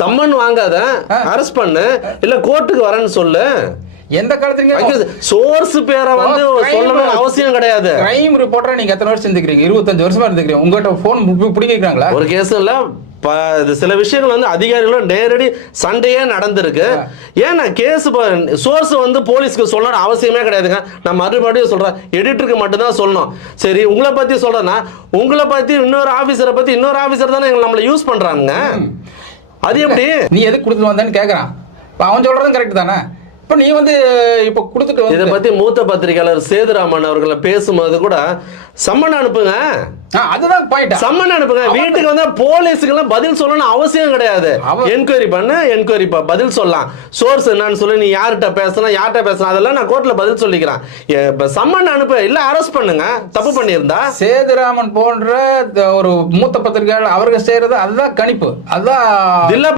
Summon வாங்காத arrest பண்ணு இல்ல கோர்ட்டுக்கு வரேன்னு சொல்லு. எந்த காலத்துலயும் சோர்ஸ் பேரை வந்து சொல்லணும்னு அவசியம் கிடையாது. கிரைம் ரிப்போர்ட்டரா நீங்க எத்தனை வருஷம் இருந்துக்கிறீங்க இருபத்தஞ்சு வருஷமா இருந்துக்கிறீங்க உங்ககிட்ட போன் பிடிக்கிறாங்களா ஒரு கேஸ் இல்ல. சில விஷயங்கள் வந்து அதிகாரிகளும் நேரடி சண்டையே நடந்திருக்கு. ஏன்னா கேஸ் சோர்ஸ் வந்து போலீஸ்க்கு சொல்லணும் அவசியமே கிடையாதுங்க. நான் மறுபடியும் சொல்றேன். எடிட்டருக்கு மட்டும்தான் சொல்லணும். சரி உங்களை பத்தி சொல்றேன்னா உங்களை பத்தி இன்னொரு ஆபீசரை பத்தி இன்னொரு ஆபீசர் தானே நம்மளை யூஸ் பண்றாங்க அது எப்படி? நீ எதுக்கு கொடுத்துட்டு வந்தேன்னு கேக்குறான். இப்ப அவன் சொல்றதும் கரெக்ட் தானே? இப்ப நீ வந்து இப்ப கொடுத்துட்டு இதை பத்தி மூத்த பத்திரிகையாளர் சேதுராமன் அவர்களை பேசும்போது கூட சம்மன் அனுப்புங்க. அதுதான் பாயிண்ட் சம்மன் அனுப்புங்க. வீட்டுக்கு வந்தா போலீஸுக்கு எல்லாம் பதில் சொல்லணும் அவசியம் கிடையாது. என்கொயரி பண்ணு என்கொயரி பதில் சொல்லலாம். சோர்ஸ் என்னன்னு சொல்லி நீ யார்கிட்ட பேசணும் யார்கிட்ட பேசணும் அதெல்லாம் நான் கோர்ட்ல பதில் சொல்லிக்கிறேன். இப்ப சம்மன் அனுப்பு இல்ல அரெஸ்ட் பண்ணுங்க. தப்பு பண்ணியிருந்தா? சேதுராமன் போன்ற ஒரு மூத்த பத்திரிகையாளர் அவர்கள் செய்யறது அதுதான் கணிப்பு. அதுதான்